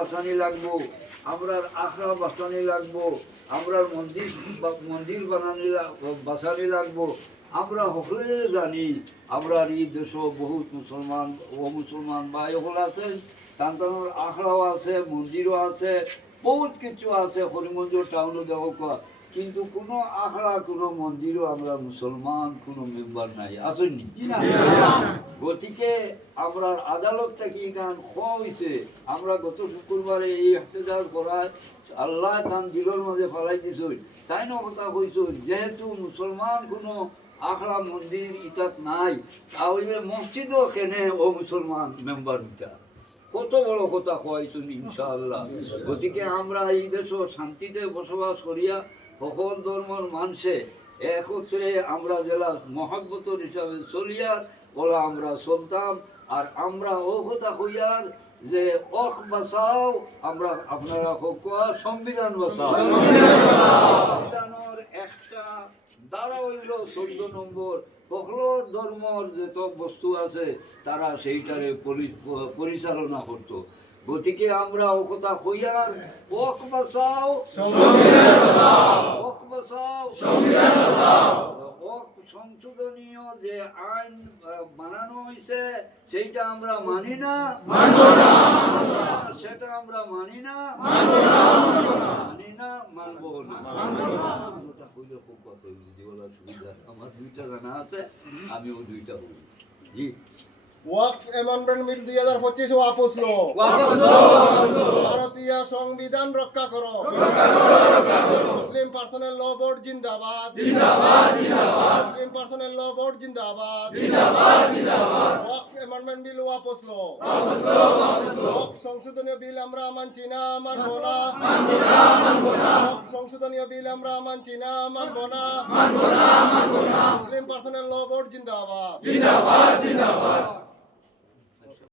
বাঁচানি লাগবো, আমরার আখড়া বাঁচানি লাগবো, আমরার মন্দির বাঁচানি লাগবো। আমরা সকলে জানি আমরার এই দেশ বহুত মুসলমান মুসলমান ভাই সকল আছেন, তান্তানোর আখড়াও আছে, মন্দিরও আছে, বহুত কিছু আছে হরিমন্দির টাউনও দেখো, কিন্তু কোনো আখড়া কোনো মন্দিরও আমরা মুসলমান কোনো মেম্বার নাই আসেননি। গতিকে আমরা আদালত থেকে গান খোয়া হয়েছে, আমরা গত শুক্রবারে এই ইহতেজাজ করায় আল্লাহ তান দিলের মাঝে ফেলাই দিছ, তাই না কথা কইছ, যেহেতু মুসলমান কোনো আখড়া মন্দির ইতাত নাই, তাহলে মসজিদও কেনে ও মুসলমান মেম্বার ইটা কত বড় কথা কয়েছেন ইনশাআল্লাহ। গতিকে আমরা এই দেশ শান্তিতে বসবাস করিয়া সকল ধর্মের মানুষে একত্রে আমরা জেলা মহাব্বতর হিসাবে চলিয়ার বলা আমরা চলতাম। আর আমরা ও কথা কইয়ার যে অক বাঁচাও, আমরা আপনারা সংবিধান বাঁচাও। সংবিধানের একটা দ্বারা হইল 14 নম্বর, সকল ধর্মর যত বস্তু আছে তারা সেইটারে পরিচালনা করত। গতিকে আমরা ও কথা কইয়ার অক বাঁচাও, অক বাঁচাও, সংশোধনীয় যে আইন বানানো হয়েছে সেইটা আমরা মানি না, সেটা আমরা মানি না, মানবো না। আমার দুইটা জানা আছে, আমিও দুইটা বলি। জি, ওয়াকফ অ্যামেন্ডমেন্ট বিল 2025 वापस लो, ভারতীয় সংবিধান রক্ষা করো, মুসলিম পার্সোনাল ল বোর্ড জিন্দাবাদ, মুসলিম পার্সোনাল ল বোর্ড জিন্দাবাদ, ওয়াকফ অ্যামেন্ডমেন্ট বিল वापस लो, ওয়াকফ সংশোধনীয় বিল আমরা মানছি না, মানবো না, ওয়াকফ সংশোধনীয় বিল আমরা মানছি না, মানবো না, মুসলিম পার্সোনাল ল বোর্ড জিন্দাবাদ।